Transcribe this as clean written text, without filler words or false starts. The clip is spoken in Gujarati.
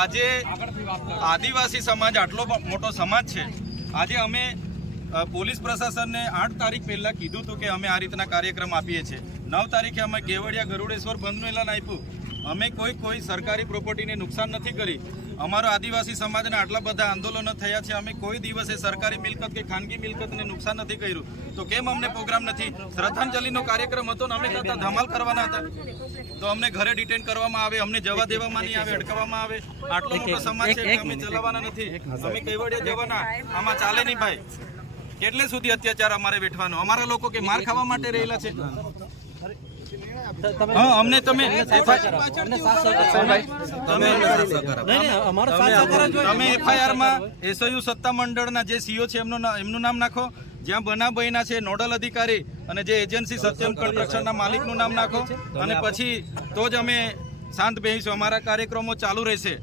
આજે આદિવાસી સમાજ આટલો મોટો સમાજ છે। આજે અમે પોલીસ પ્રશાસનને 8 તારીખ પહેલા કીધું હતું કે અમે આ રીતના કાર્યક્રમ આપીએ છીએ। 9 તારીખે અમે કેવડિયા ગરુડેશ્વર બંધનું એલાન આપ્યું। અમે કોઈ સરકારી પ્રોપર્ટીને નુકસાન નથી કરી। અમારો આદિવાસી સમાજના આટલા બધા આંદોલનો થયા છે, અમે કોઈ દિવસે સરકારી મિલકત કે ખાનગી મિલકતને નુકસાન નથી કર્યું। તો કેમ અમને પ્રોગ્રામ નથી? શ્રદ્ધાંજલિનો કાર્યક્રમ હતો ને અમે કરતા ધમાલ કરવાના હતા, તો અમને ઘરે ડિટેન કરવામાં આવે, અમને જવા દેવામાં નહીં આવે, અટકાવવામાં આવે। આટલો મોટો સમાજ છે કે અમે ચલાવવાના નથી, અમે કેવડિયા જવાના, આમાં ચાલે નહીં ભાઈ। કેટલે સુધી અત્યાચાર અમારે વેઠવાનો? અમારા લોકો કે માર ખાવા માટે રહેલા છે? હા, અમને તમે એફઆઈઆર માં એસયુ સત્તા મંડળના જે સીઓ છે એમનું નામ નાખો, જ્યાં બનાવ બન્યા છે નોડલ અધિકારી અને જે એજન્સી સત્યમ કન્સ્ટ્રક્શનના માલિકનું નામ નાખો, અને પછી તો જ અમે શાંત બેસીશું। અમારા કાર્યક્રમો ચાલુ રહેશે।